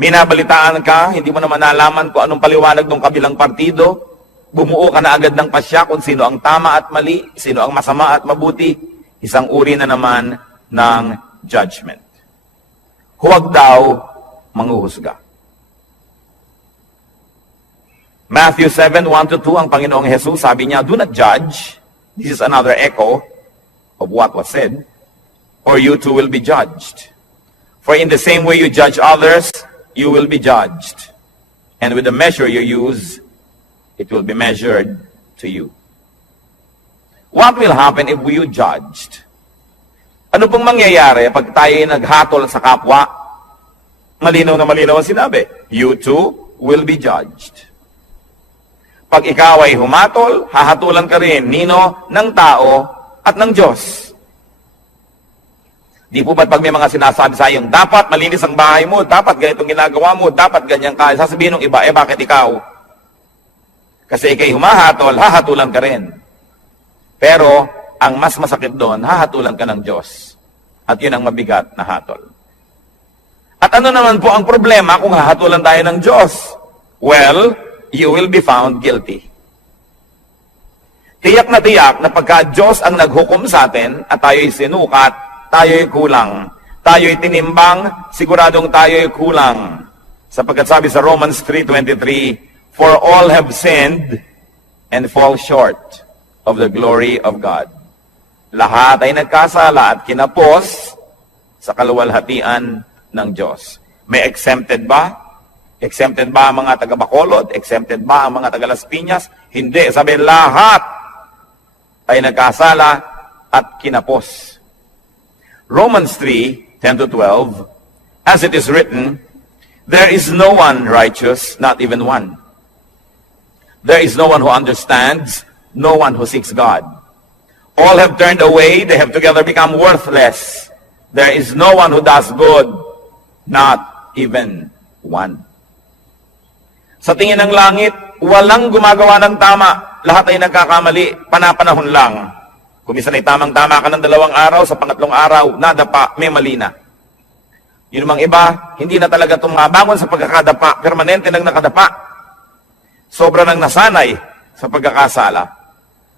Minabalitaan ka, hindi mo naman nalaman kung anong paliwanag ng kabilang partido. Bumuo ka na agad ng pasya kung sino ang tama at mali, sino ang masama at mabuti. Isang uri na naman ng judgment. Huwag daw manghuhusga. Matthew 7:1-2, ang Panginoong Jesus, sabi niya, do not judge. This is another echo of what was said. Or you too will be judged. For in the same way you judge others, you will be judged. And with the measure you use, it will be measured to you. What will happen if you judged? Ano pong mangyayari pag tayo ay naghatol sa kapwa? Malinaw na malinaw ang sinabi. You too will be judged. Pag ikaw ay humatol, hahatulan ka rin, nino, ng tao at ng Diyos. Di po ba't pag may mga sinasabi sa iyo, dapat malinis ang bahay mo, dapat ganitong ginagawa mo, dapat ganyan ka, sasabihin ng iba, bakit ikaw? Kasi ikay humahatol, hahatulan ka rin. Pero, ang mas masakit doon, hahatulan ka ng Diyos. At yun ang mabigat na hatol. At ano naman po ang problema kung hahatulan tayo ng Diyos? Well, you will be found guilty. Tiyak na pagka Diyos ang naghukom sa atin at tayo'y sinukat, tayo'y kulang. Tayo'y tinimbang, siguradong tayo'y kulang. Sapagkat sabi sa Romans 3:23, for all have sinned and fall short of the glory of God. Lahat ay nagkasala at kinapos sa kaluwalhatian ng Diyos. May exempted ba? Exempted ba ang mga taga-Bacolod? Exempted ba ang mga taga-Las Piñas? Hindi. Sabi, lahat ay nagkasala at kinapos. Romans 3:10-12, as it is written, there is no one righteous, not even one. There is no one who understands, no one who seeks God. All have turned away, they have together become worthless. There is no one who does good, not even one. Sa tingin ng langit, walang gumagawa ng tama. Lahat ay nagkakamali, panapanahon lang. Kung minsan ay tamang-tama ka ng 2 araw, sa pangatlong araw, nadapa, may mali na. Yun mang iba, hindi na talaga tumabangon sa pagkakadapa, permanente nang nakadapa. Sobra nang nasanay sa pagkakasala.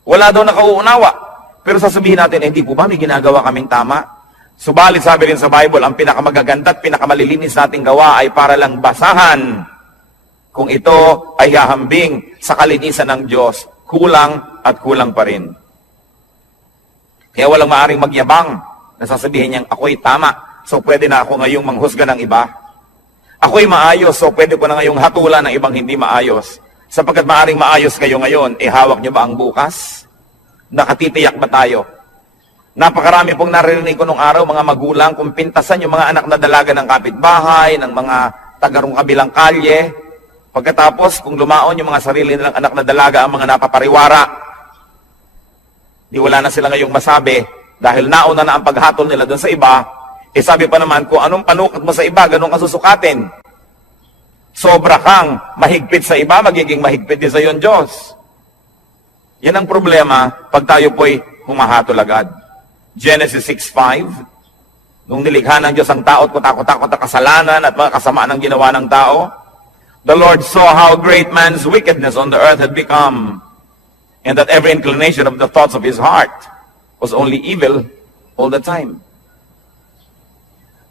Wala daw nakauunawa. Pero sasabihin natin, hindi po ba may ginagawa kaming tama? Subalit sabi rin sa Bible, ang pinakamagaganda at pinakamalilinis nating gawa ay para lang basahan. Kung ito ay hahambing sa kalinisan ng Diyos, kulang at kulang pa rin. Kaya walang maaring magyabang na sasabihin niyang ako'y tama, so pwede na ako ngayong manghusga ng iba. Ako'y maayos, so pwede ko na ngayong hatulan ng ibang hindi maayos. Sapagkat maaring maayos kayo ngayon, hawak niyo ba ang bukas? Nakatitiyak ba tayo? Napakarami pong naririnig ko nung araw, mga magulang, kung pintasan yung mga anak na dalaga ng kapitbahay, ng mga tagarong kabilang kalye. Pagkatapos, kung lumaon yung mga sarili nilang anak na dalaga, ang mga napapariwara, di wala na sila ngayong masabi, dahil nauna na ang paghatol nila doon sa iba, sabi pa naman, kung anong panukat mo sa iba, ganun ka susukatin. Sobra kang mahigpit sa iba, magiging mahigpit din sa iyo ang Diyos. Yan ang problema pag tayo po'y humahatol agad. Genesis 6:5, nung nilikha ng Diyos ang tao at kutakot-takot na kasalanan at mga kasamaan ng ginawa ng tao, the Lord saw how great man's wickedness on the earth had become, and that every inclination of the thoughts of his heart was only evil all the time.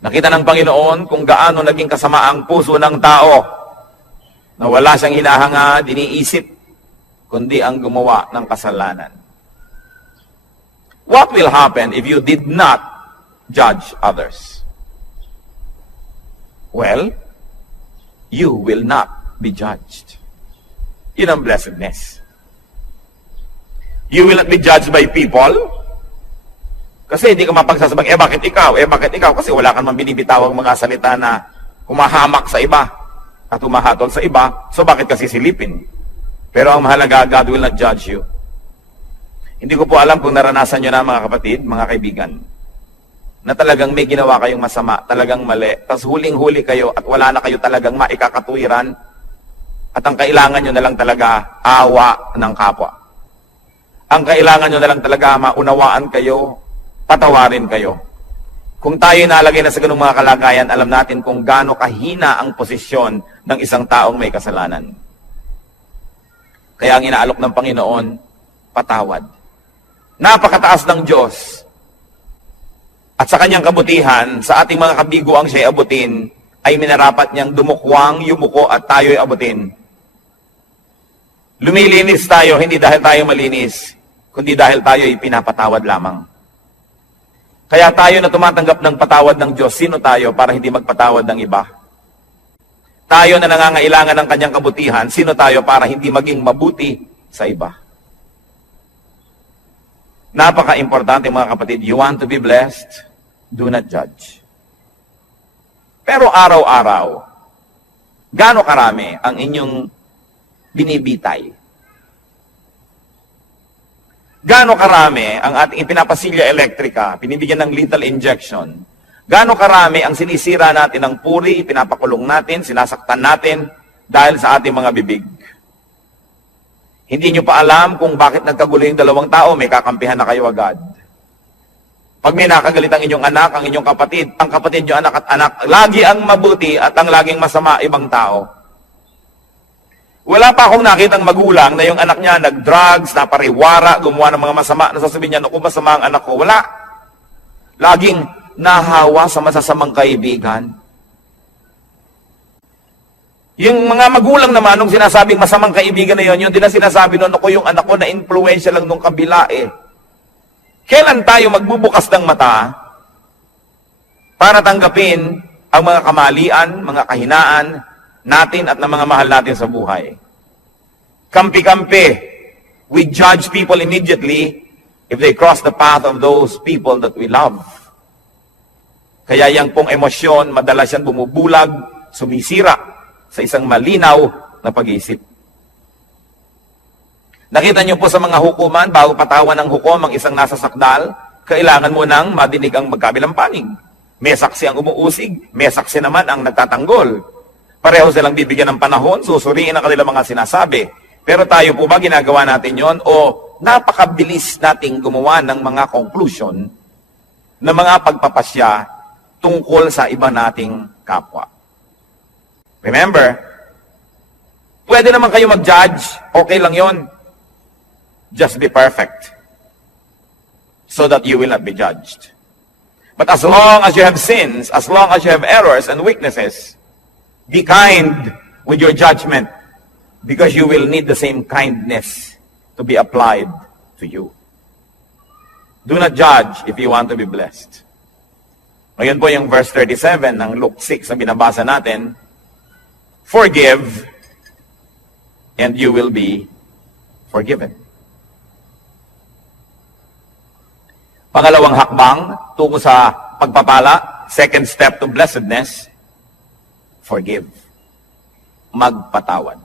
Nakita ng Panginoon kung gaano naging kasama ang puso ng tao na wala siyang hinahanga, diniisip, kundi ang gumawa ng kasalanan. What will happen if you did not judge others? Well, you will not be judged. Yun ang blessedness. You will not be judged by people. Kasi hindi ka mapagsasabang, bakit ikaw? Bakit ikaw? Kasi wala kang binibitawang mga salita na humahamak sa iba at humahatol sa iba. So bakit kasi silipin? Pero ang mahalaga, God will not judge you. Hindi ko po alam kung naranasan nyo na mga kapatid, mga kaibigan, na talagang may ginawa kayong masama, talagang mali. Tapos huling-huli kayo at wala na kayo talagang maikakatuwiran. At ang kailangan nyo na lang talaga, awa ng kapwa. Ang kailangan nyo na lang talaga, maunawaan kayo, patawarin kayo. Kung tayo nalagay na sa ganung mga kalagayan, alam natin kung gaano kahina ang posisyon ng isang taong may kasalanan. Kaya ang inaalok ng Panginoon, patawad. Napakataas ng Diyos. At sa kanyang kabutihan, sa ating mga kabiguang siya'y abutin, ay minarapat niyang dumukwang, yumuko at tayo'y abutin. Lumilinis tayo, hindi dahil tayo malinis, kundi dahil tayo'y pinapatawad lamang. Kaya tayo na tumatanggap ng patawad ng Diyos, sino tayo para hindi magpatawad ng iba? Tayo na nangangailangan ng kanyang kabutihan, sino tayo para hindi maging mabuti sa iba? Napaka-importante mga kapatid, you want to be blessed? Do not judge. Pero araw-araw, gaano karami ang inyong binibitay? Gaano karami ang ating ipinapasilya elektrika, pinibigyan ng lethal injection? Gaano karami ang sinisira natin ng puri, pinapakulong natin, sinasaktan natin dahil sa ating mga bibig? Hindi nyo pa alam kung bakit nagkagulo yung dalawang tao, may kakampihan na kayo agad. Pag may nakagalit ang inyong anak, ang inyong kapatid, ang kapatid nyo anak at anak, lagi ang mabuti at ang laging masama ibang tao. Wala pa akong nakitang magulang na yung anak niya nag-drugs, napariwara, gumawa ng mga masama, nasasabihin niya, naku, masama ang anak ko. Wala. Laging nahawa sa masasamang kaibigan. Yung mga magulang naman, nung sinasabing masamang kaibigan na yun, yung din na sinasabi nun, ako yung anak ko na influensya lang nung kabila eh. Kailan tayo magbubukas ng mata para tanggapin ang mga kamalian, mga kahinaan natin at ng mga mahal natin sa buhay? Kampi-kampi. We judge people immediately if they cross the path of those people that we love. Kaya yang pong emosyon, madalas yan bumubulag, sumisira sa isang malinaw na pag-iisip. Nakita niyo po sa mga hukuman, bago patawan ng hukom ang isang nasa sakdal, kailangan mo nang madinig ang magkabilang panig. May saksi ang umuusig, may saksi naman ang nagtatanggol. Pareho silang bibigyan ng panahon, susuriin ang kanilang mga sinasabi. Pero tayo po ba ginagawa natin yon o napakabilis nating gumawa ng mga conclusion na mga pagpapasya tungkol sa iba nating kapwa? Remember, pwede naman kayo mag-judge, okay lang yon. Just be perfect so that you will not be judged. But as long as you have sins, as long as you have errors and weaknesses, be kind with your judgment because you will need the same kindness to be applied to you. Do not judge if you want to be blessed. Ngayon po yung verse 37 ng Luke 6 na binabasa natin, forgive and you will be forgiven. Pangalawang hakbang tungo sa pagpapala, second step to blessedness, forgive. Magpatawad.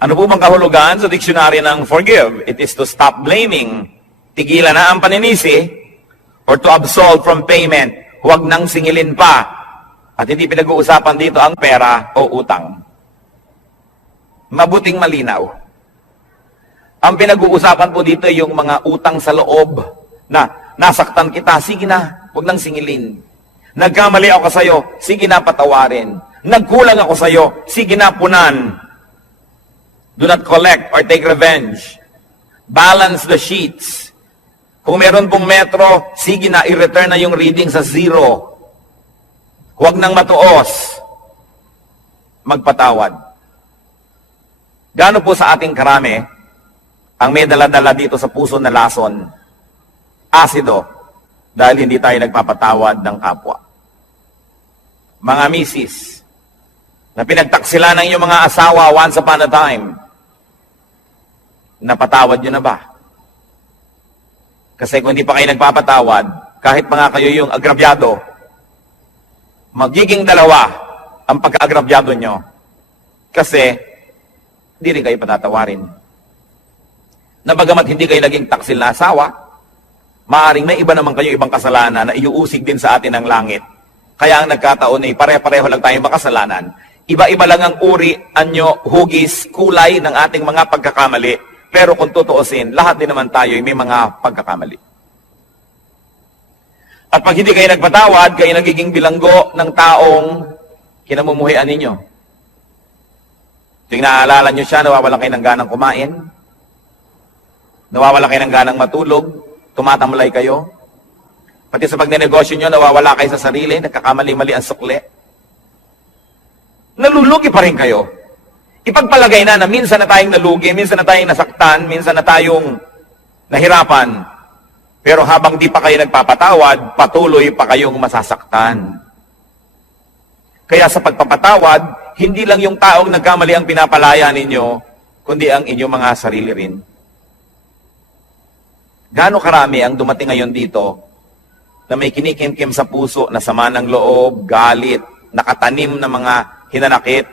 Ano po bang kahulugan sa diksyonaryo ng forgive? It is to stop blaming, tigilan na ang paninisi, or to absolve from payment, huwag nang singilin pa. At hindi pinag-uusapan dito ang pera o utang. Mabuting malinaw. Ang pinag-uusapan po dito ay yung mga utang sa loob, na nasaktan kita, sige na, huwag nang singilin. Nagkamali ako sa iyo, sige na patawarin. Nagkulang ako sa iyo, sige na punan. Do not collect or take revenge. Balance the sheets. Kung meron pong metro, sige na, i-return na yung reading sa 0. Huwag nang matuos. Magpatawad. Gaano po sa ating karami ang may dala-dala dito sa puso na lason? Asido, dahil hindi tayo nagpapatawad ng kapwa. Mga misis, na pinagtaksila ng inyong mga asawa once upon a time, napatawad nyo na ba? Kasi kung hindi pa kayo nagpapatawad, kahit mga kayo yung agrabyado, magiging dalawa ang pagka-agrabyado nyo. Kasi, hindi rin kayo patatawarin. Na bagamat hindi kayo naging taksil na asawa, maaring may iba naman kayo ibang kasalanan na iuusig din sa atin ng langit. Kaya ang nagkataon ay pare-pareho lang tayong makasalanan. Iba-iba lang ang uri, anyo, hugis, kulay ng ating mga pagkakamali. Pero kung tutuusin, lahat din naman tayo ay may mga pagkakamali. At pag hindi kayo nagpatawad, kayo nagiging bilanggo ng taong kinamumuhian ninyo. Tuwing naaalala nyo siya, nawawala kayo ng ganang kumain, nawawala kayo ng ganang matulog, tumatamlay kayo. Pati sa pagnenegosyo nyo, nawawala kayo sa sarili, nagkakamali-mali ang sukli. Nalulugi pa rin kayo. Ipagpalagay na minsan na tayong nalugi, minsan na tayong nasaktan, minsan na tayong nahirapan. Pero habang di pa kayo nagpapatawad, patuloy pa kayong masasaktan. Kaya sa pagpapatawad, hindi lang yung taong nagkamali ang pinapalaya ninyo, kundi ang inyong mga sarili rin. Gaano karami ang dumating ngayon dito na may kinikimkim sa puso na sama ng loob, galit, nakatanim na mga hinanakit.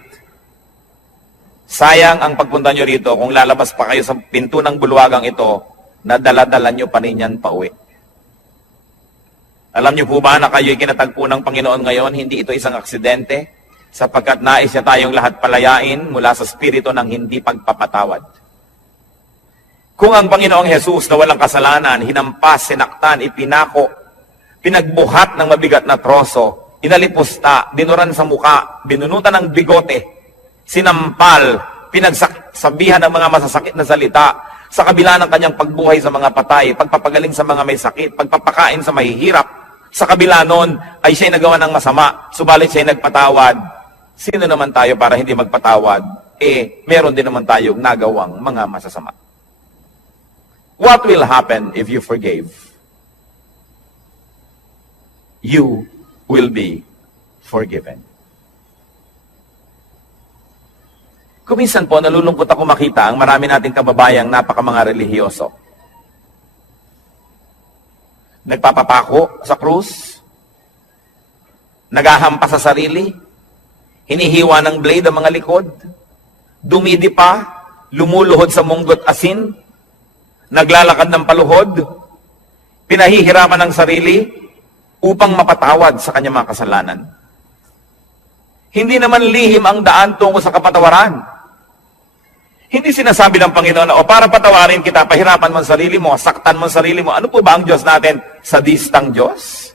Sayang ang pagpunta nyo rito kung lalabas pa kayo sa pinto ng bulwagang ito na dala-dala nyo pa rin yan pauwi. Alam nyo po ba na kayo'y kinatagpo ng Panginoon ngayon, hindi ito isang aksidente, sapagkat nais niya tayong lahat palayain mula sa spirito ng hindi pagpapatawad. Kung ang Panginoong Jesus na walang kasalanan, hinampas, sinaktan, ipinako, pinagbuhat ng mabigat na troso, inalipusta, dinuran sa muka, binunutan ng bigote, sinampal, pinagsabihan ng mga masasakit na salita, sa kabila ng kanyang pagbuhay sa mga patay, pagpapagaling sa mga may sakit, pagpapakain sa mahihirap, sa kabila nun ay siya'y nagawa ng masama, subalit siya'y nagpatawad. Sino naman tayo para hindi magpatawad? Meron din naman tayong nagawang mga masasama. What will happen if you forgave? You will be forgiven. Kuminsan po, nalulungkot ako makita ang marami nating kababayang napaka-mga relihiyoso. Nagpapapako sa krus, naghahampas sa sarili, hinihiwa ng blade ang mga likod, dumidipa, lumuluhod sa munggot asin, naglalakad ng paluhod, pinahihirapan ng sarili upang mapatawad sa kanyang mga kasalanan. Hindi naman lihim ang daan tungo sa kapatawaran. Hindi sinasabi ng Panginoon na, para patawarin kita, pahirapan mo ang sarili mo, saktan mo ang sarili mo. Ano po ba ang Diyos natin? Sadistang Diyos?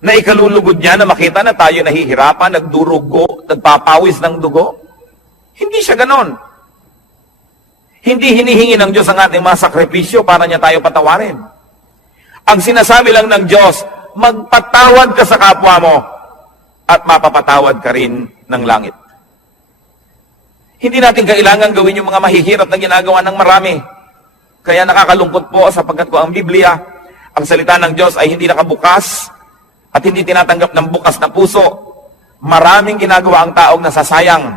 Na ikalulugod niya na makita na tayo nahihirapan, nagdurugo, nagpapawis ng dugo? Hindi siya ganon. Hindi hinihingi ng Diyos ang ating mga sakripisyo para niya tayo patawarin. Ang sinasabi lang ng Diyos, magpatawad ka sa kapwa mo at mapapatawad ka rin ng langit. Hindi natin kailangan gawin yung mga mahihirap na ginagawa ng marami. Kaya nakakalungkot po sapagkat ko ang Biblia, ang salita ng Diyos ay hindi nakabukas at hindi tinatanggap ng bukas na puso. Maraming ginagawa ang taong nasasayang.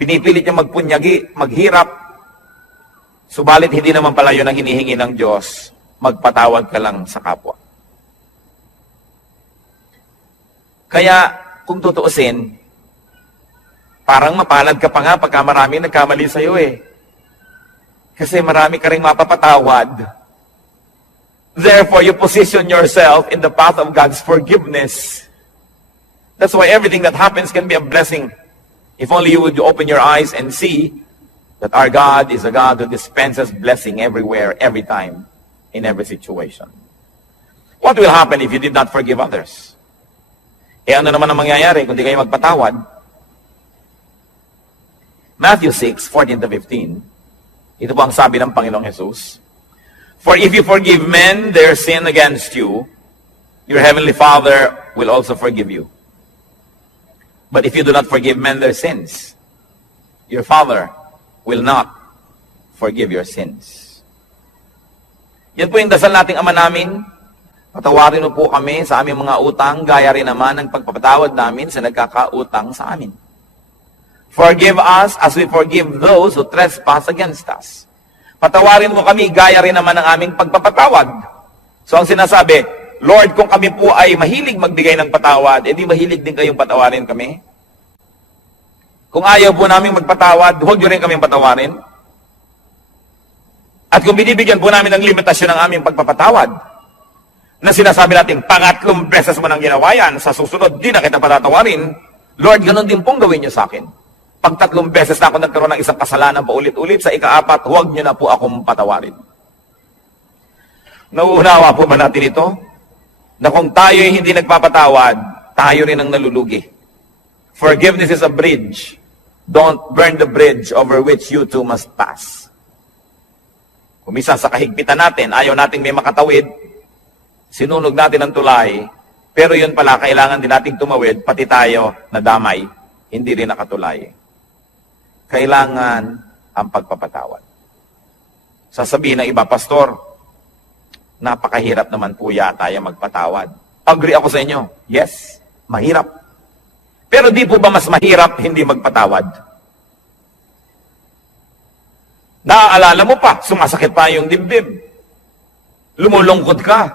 Pinipilit niya magpunyagi, maghirap. Subalit hindi naman pala yun ang hinihingi ng Diyos. Magpatawad ka lang sa kapwa. Kaya kung tutuusin, parang mapalad ka pa nga pagka marami nagkamali sa'yo Kasi marami ka rin mapapatawad. Therefore, you position yourself in the path of God's forgiveness. That's why everything that happens can be a blessing. If only you would open your eyes and see that our God is a God who dispenses blessing everywhere, every time, in every situation. What will happen if you did not forgive others? Ano naman ang mangyayari kung di kayo magpatawad? Matthew 6:14-15. Ito po ang sabi ng Panginoong Jesus. For if you forgive men their sin against you, your heavenly Father will also forgive you. But if you do not forgive men their sins, your Father will not forgive your sins. Yan po yung dasal nating Ama namin. Patawarin mo po kami sa aming mga utang, gaya rin naman ng pagpapatawad namin sa nagkakautang sa amin. Forgive us as we forgive those who trespass against us. Patawarin mo kami, gaya rin naman ng aming pagpapatawad. So ang sinasabi, Lord, kung kami po ay mahilig magbigay ng patawad, edi mahilig din kayong patawarin kami. Kung ayaw po namin magpatawad, huwag nyo rin kaming patawarin. At kung binibigyan po namin ng limitasyon ng aming pagpapatawad, na sinasabi natin, pangatlong beses mo nang ginawa yan, sa susunod, di na kita patatawarin, Lord, ganun din pong gawin niyo sa akin. Pag 3 beses na ako nagkaroon ng isang kasalanan paulit-ulit, sa ika-4, huwag niyo na po akong patawarin. Nauunawa po ba natin ito? na kung tayo hindi nagpapatawad, tayo rin ang nalulugi. Forgiveness is a bridge. Don't burn the bridge over which you too must pass. Kung minsan sa kahigpitan natin, ayaw natin may makatawid, sinunog natin ang tulay, pero yun pala, kailangan din nating tumawid, pati tayo na damay, hindi rin nakatulay. Kailangan ang pagpapatawad. Sasabihin ng iba, Pastor, napakahirap naman po yata yung magpatawad. Agree ako sa inyo. Yes, mahirap. Pero di po ba mas mahirap hindi magpatawad? Naaalala mo pa, sumasakit pa yung dibdib. Lumulungkot ka.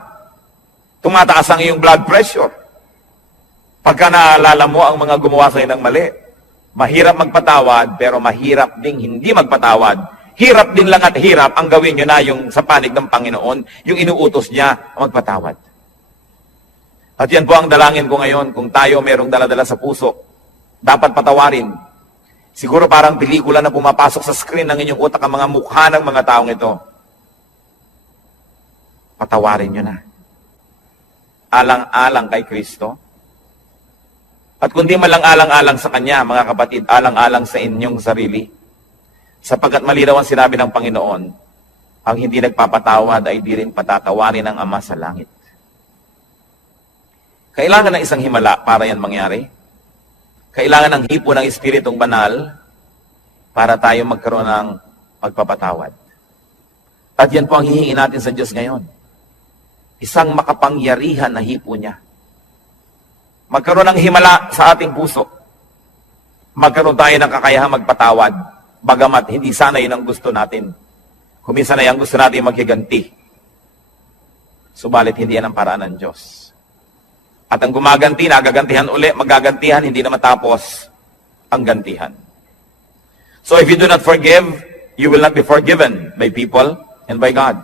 Tumataas ang iyong blood pressure. Pagka naaalala mo ang mga gumawa sa'yo ng mali. Mahirap magpatawad, pero mahirap ding hindi magpatawad. Hirap din lang at hirap ang gawin nyo na yung sa panig ng Panginoon, yung inuutos niya magpatawad. At yan po ang dalangin ko ngayon, kung tayo merong daladala sa puso, dapat patawarin. Siguro parang pelikula na pumapasok sa screen ng inyong utak ang mga mukha ng mga taong ito. Patawarin nyo na. Alang-alang kay Kristo. At kundi malang alang-alang sa Kanya, mga kapatid, alang-alang sa inyong sarili. Sapagkat malinaw ang sinabi ng Panginoon, ang hindi nagpapatawad ay di rin patatawarin ng Ama sa langit. Kailangan ng isang himala para yan mangyari. Kailangan ng hipo ng Espiritong Banal para tayo magkaroon ng pagpapatawad. At yan po ang hihingi natin sa Diyos ngayon. Isang makapangyarihan na hipo niya. Magkaroon ng himala sa ating puso. Magkaroon tayo ng kakayahang magpatawad. Bagamat hindi sana yun ang gusto natin. Kuminsan na yung gusto natin maghiganti. Subalit hindi yan ang paraan ng Diyos. At ang gumaganti, nagagantihan uli, magagantihan, hindi na matapos ang gantihan. So if you do not forgive, you will not be forgiven by people and by God.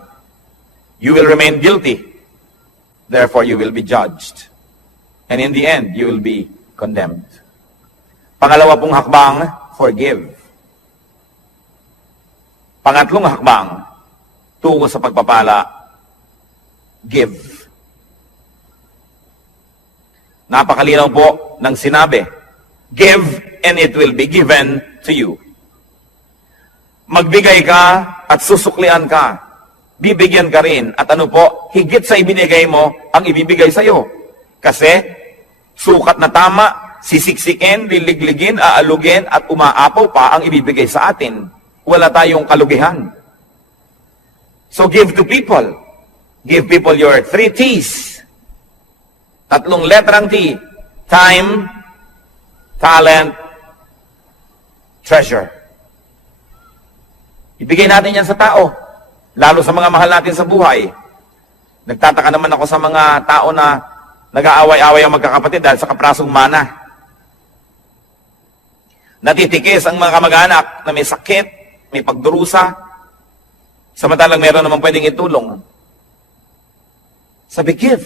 You will remain guilty. Therefore, you will be judged. And in the end, you will be condemned. Pangalawa pong hakbang, forgive. Pangatlong hakbang, tungo sa pagpapala, give. Napakalinaw po ng sinabi, give and it will be given to you. Magbigay ka at susuklian ka. Bibigyan ka rin. At ano po, higit sa ibinigay mo, ang ibibigay sa iyo. Kasi, sukat na tama, sisiksikin, liligligin, aalugin, at umaapaw pa ang ibibigay sa atin. Wala tayong kalugihan. So give to people. Give people your 3 T's. 3 letrang T. Time, talent, treasure. Ibigay natin yan sa tao. Lalo sa mga mahal natin sa buhay. Nagtataka naman ako sa mga tao na nag-aaway-away ang magkakapatid dahil sa kaprasong mana. Natitikis ang mga kamag-anak na may sakit, may pagdurusa, samantalang meron naman pwedeng itulong. Sabi, give.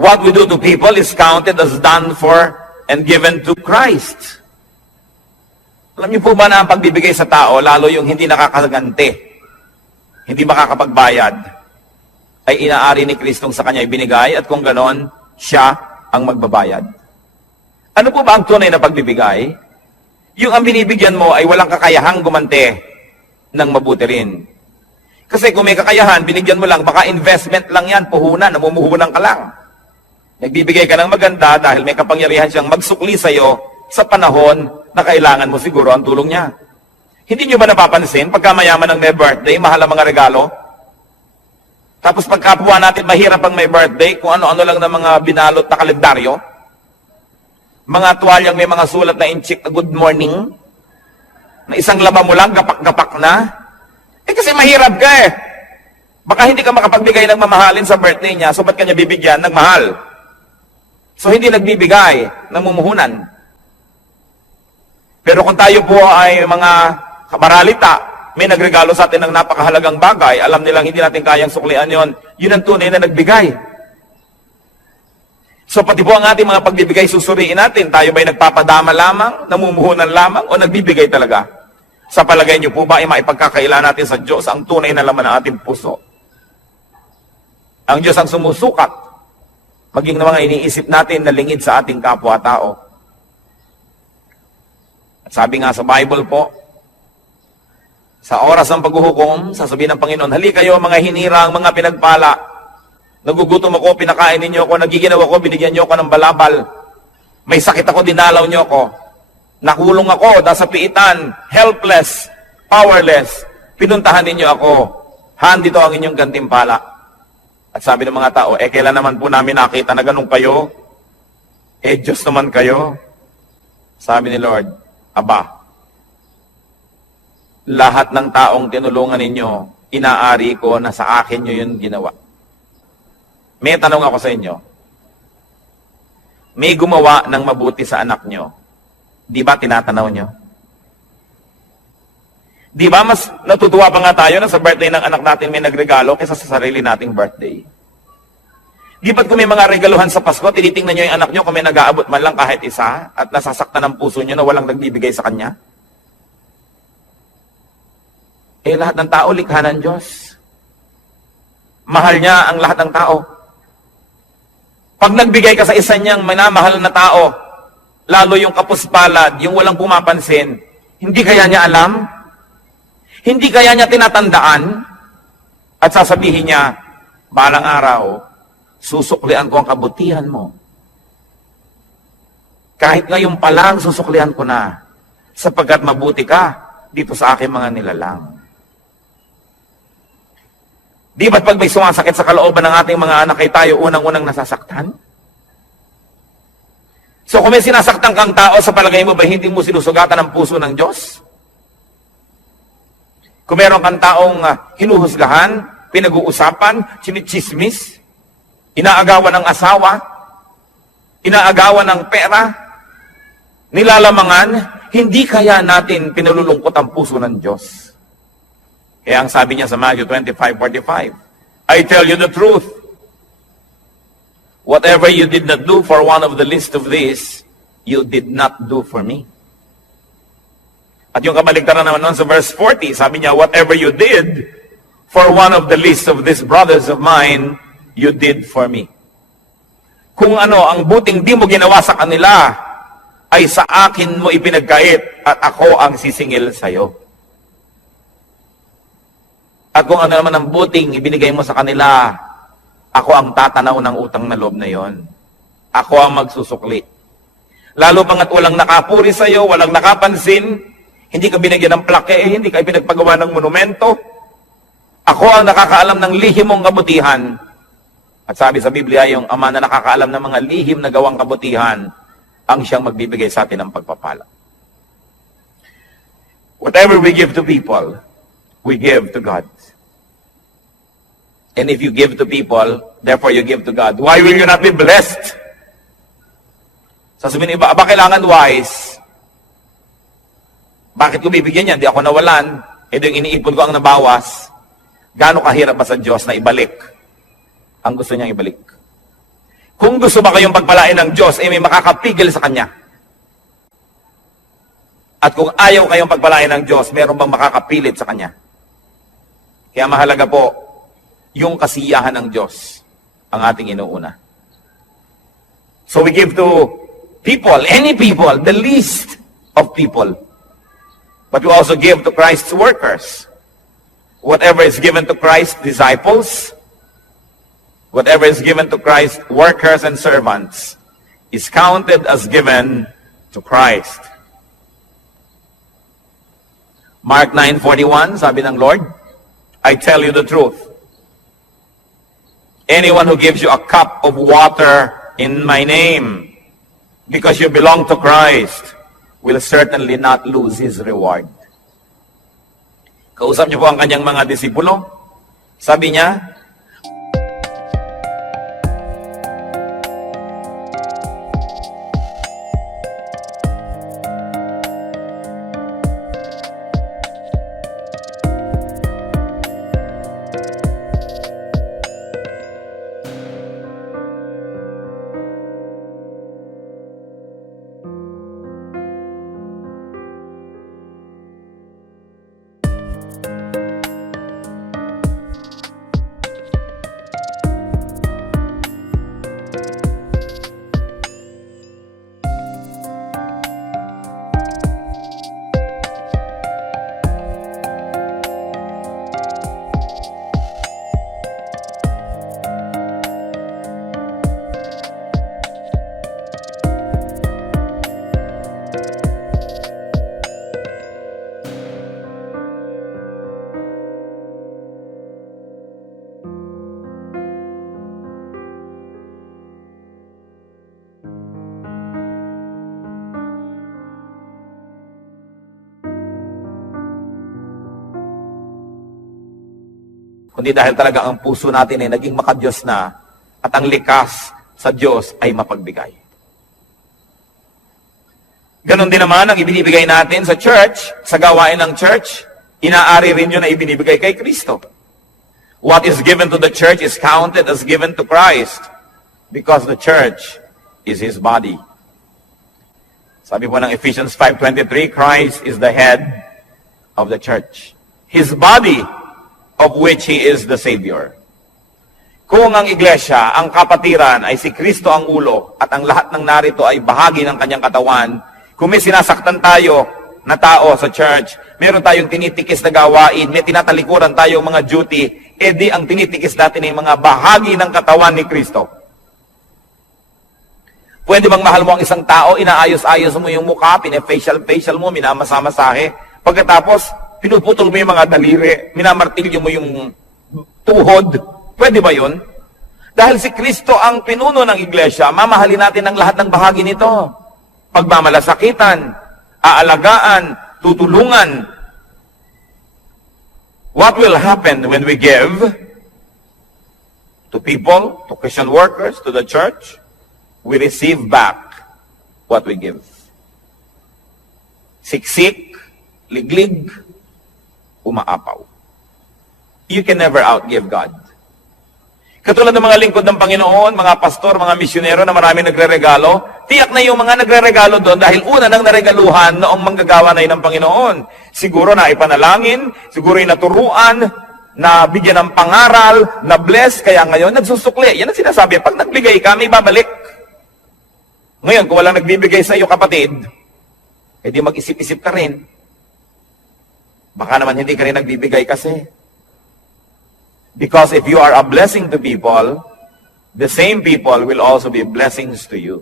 What we do to people is counted as done for and given to Christ. Alam niyo po ba na ang pagbibigay sa tao, lalo yung hindi nakakaganti, hindi makakapagbayad, ay inaari ni Kristong sa kanya ibinigay at kung ganon, siya ang magbabayad. Ano po ba ang tunay na pagbibigay? Yung ang binibigyan mo ay walang kakayahang gumante ng mabuti rin. Kasi kung may kakayahan, binigyan mo lang, baka investment lang yan, puhunan, namumuhunan ka lang. Nagbibigay ka ng maganda dahil may kapangyarihan siyang magsukli sa iyo sa panahon na kailangan mo siguro ang tulong niya. Hindi niyo ba napapansin, pagka mayaman ang may birthday, mahal ang mga regalo? Tapos pagkapuha natin, mahirap ang may birthday, kung ano-ano lang ng mga binalot na kalendaryo. Mga tuwalyang may mga sulat na inchik na good morning, na isang laba mo lang, gapak-gapak na. Kasi mahirap ka eh. Baka hindi ka makapagbigay ng mamahalin sa birthday niya, so ba't kanya bibigyan ng mahal? So hindi nagbibigay ng mumuhunan. Pero kung tayo po ay mga kamaralita, may nagregalo sa atin ng napakahalagang bagay, alam nilang hindi natin kayang suklian yon, yun ang tunay na nagbigay. So pati po ang ating mga pagbibigay, susuriin natin, tayo ba'y nagpapadama lamang, namumuhunan lamang, o nagbibigay talaga? Sa palagay niyo po ba ay maipagkakaila natin sa Diyos ang tunay na laman ng ating puso? Ang Diyos ang sumusukat, maging na mga iniisip natin na lingid sa ating kapwa-tao. At sabi nga sa Bible po, sa oras ng paghuhukom, sasabihin ng Panginoon, halika kayo mga hinirang, mga pinagpala. Nagugutom ako, pinakain ninyo ako, nagiginaw ako, binigyan niyo ako ng balabal. May sakit ako, dinalaw niyo ako. Nakulong ako, nasa piitan, helpless, powerless. Pinuntahan ninyo ako. Dito ang inyong gantimpala. At sabi ng mga tao, kailan naman po namin nakita na ganun kayo? Diyos naman kayo. Sabi ni Lord, aba, lahat ng taong tinulungan ninyo, inaari ko na sa akin nyo yun ginawa. May tanong ako sa inyo. May gumawa ng mabuti sa anak nyo. Di ba tinatanaw nyo? Di ba mas natutuwa pa nga tayo na sa birthday ng anak natin may nagregalo kaysa sa sarili nating birthday? Di ba't kung may mga regaluhan sa Pasko, tinitingnan nyo yung anak nyo kung may nag-aabot man lang kahit isa at nasasaktan ang puso nyo na walang nagbibigay sa kanya? Lahat ng tao likha ng Diyos. Mahal niya ang lahat ng tao. Pag nagbigay ka sa isa niyang minamahal na tao, lalo yung kapuspalad, yung walang pumapansin, hindi kaya niya alam? Hindi kaya niya tinatandaan? At sasabihin niya, balang araw, susuklian ko ang kabutihan mo. Kahit ngayon pa lang, susuklian ko na, sapagkat mabuti ka dito sa aking mga nilalang. Di ba't pag may sumasakit sa kalooban ng ating mga anak ay tayo unang-unang nasasaktan? So kung may sinasaktan kang tao, sa palagay mo ba hindi mo sinusugatan ang puso ng Diyos? Kung meron kang taong hinuhusgahan, pinag-uusapan, chinichismis, inaagawan ng asawa, inaagawan ng pera, nilalamangan, hindi kaya natin pinululungkot ang puso ng Diyos. Kaya ang sabi niya sa Matthew 25:45, I tell you the truth. Whatever you did not do for one of the least of these, you did not do for me. At yung kabaligtaran naman nun sa verse 40, sabi niya, whatever you did for one of the least of these brothers of mine, you did for me. Kung ano, ang buting di mo ginawa sa kanila, ay sa akin mo ipinagkait at ako ang sisingil sa iyo. At kung ano naman ang buting ibinigay mo sa kanila, ako ang tatanaw ng utang na loob na yon. Ako ang magsusukli. Lalo pang at walang nakapuri sa iyo, walang nakapansin, hindi ka binigyan ng plaque, hindi ka pinagpagawa ng monumento. Ako ang nakakaalam ng lihim mong kabutihan. At sabi sa Biblia, yung ama na nakakaalam ng mga lihim na gawang kabutihan, ang siyang magbibigay sa atin ng pagpapala. Whatever we give to people, we give to God. And if you give to people, therefore you give to God. Why will you not be blessed? Sasabihin iba, kailangan wise. Bakit ko bibigyan niya? Hindi ako nawalan. Yung iniipon ko ang nabawas. Gaano kahirap ba sa Diyos na ibalik ang gusto niyang ibalik? Kung gusto ba kayong pagpalain ng Diyos, may makakapigil sa Kanya. At kung ayaw kayong pagpalain ng Diyos, meron bang makakapilit sa Kanya? Kaya mahalaga po, yung kasiyahan ng Diyos ang ating inuuna. So we give to people, any people, the least of people. But we also give to Christ's workers. Whatever is given to Christ's disciples, whatever is given to Christ's workers and servants, is counted as given to Christ. Mark 9:41, sabi ng Lord, I tell you the truth. Anyone who gives you a cup of water in my name, because you belong to Christ, will certainly not lose his reward. Kausap niyo po ang kanyang mga disipulo. Sabi niya, kundi dahil talaga ang puso natin ay naging makadiyos na at ang likas sa Diyos ay mapagbigay. Ganon din naman ang ibinibigay natin sa church, sa gawain ng church, inaari rin yun na ibinibigay kay Kristo. What is given to the church is counted as given to Christ because the church is His body. Sabi po ng Ephesians 5:23, Christ is the head of the church. His body, of which He is the Savior. Kung ang iglesia, ang kapatiran ay si Kristo ang ulo at ang lahat ng narito ay bahagi ng kanyang katawan, kung may sinasaktan tayo na tao sa church, meron tayong tinitikis na gawain, may tinatalikuran tayong mga duty, edi ang tinitikis natin ay mga bahagi ng katawan ni Kristo. Pwede bang mahal mo ang isang tao, inaayos-ayos mo yung mukha, pine-facial mo, minamasa-masahe, pagkatapos, pinuputol mo yung mga daliri, minamartilyo mo yung tuhod. Pwede ba yun? Dahil si Kristo ang pinuno ng iglesia, mamahalin natin ang lahat ng bahagi nito. Pagmamalasakitan, aalagaan, tutulungan. What will happen when we give to people, to Christian workers, to the church? We receive back what we give. Siksik, liglig, umaapaw. You can never outgive God. Katulad ng mga lingkod ng Panginoon, mga pastor, mga misyonero na marami nagre-regalo, tiyak na yung mga nagre-regalo doon dahil una nang naregaluhan noong manggagawa na yun ng Panginoon. Siguro na ipanalangin, siguro yung naturuan, na bigyan ng pangaral, na bless, kaya ngayon nagsusukli. Yan ang sinasabi, pag nagbigay ka, may babalik. Ngayon, kung walang nagbibigay sa iyo, kapatid, edi mag-isip-isip ka rin. Baka naman hindi ka rin nagbibigay kasi. Because if you are a blessing to people, the same people will also be blessings to you.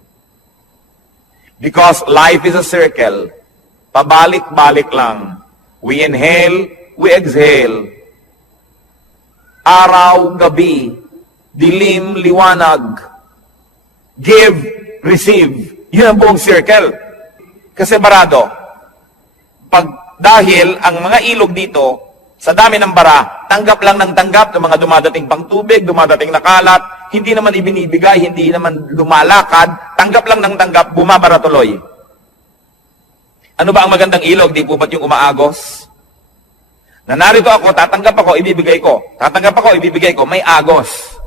Because life is a circle. Pabalik-balik lang. We inhale, we exhale. Araw, gabi, dilim, liwanag. Give, receive. Yun ang buong circle. Kasi barado. Dahil ang mga ilog dito, sa dami ng bara, tanggap lang ng tanggap ng mga dumadating pang tubig, dumadating na kalat, hindi naman ibinibigay, hindi naman lumalakad, tanggap lang ng tanggap, bumabara tuloy. Ano ba ang magandang ilog? Di po ba't yung umaagos? Na narito ako, tatanggap ako, ibibigay ko. Tatanggap ako, ibibigay ko. May agos.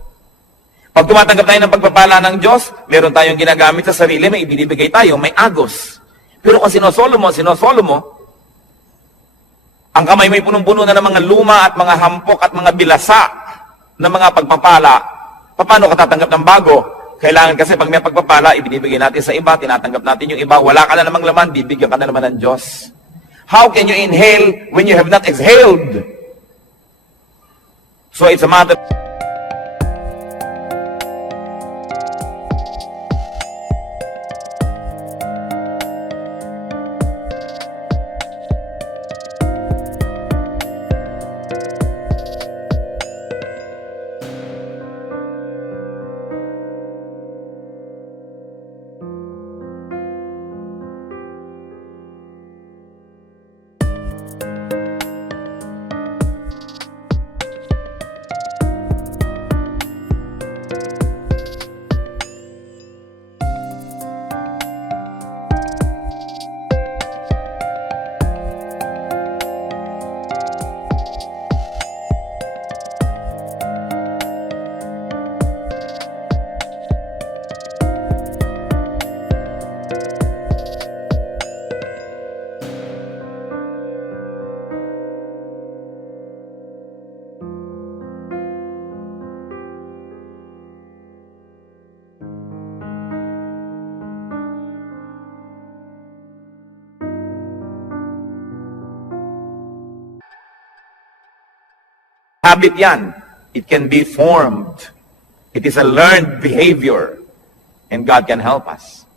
Pag tumatanggap tayo ng pagpapala ng Diyos, meron tayong ginagamit sa sarili, may ibinibigay tayo, may agos. Pero kung sinosolo mo, ang kamay may punong-puno na ng mga luma at mga hampok at mga bilasa na mga pagpapala, paano ka tatanggap ng bago? Kailangan kasi pag may pagpapala, ibinibigay natin sa iba, tinatanggap natin yung iba, wala ka na namang laman, bibigyan ka na naman ng Diyos. How can you inhale when you have not exhaled? So it's a matter... Habit yan. It can be formed. It is a learned behavior. And God can help us.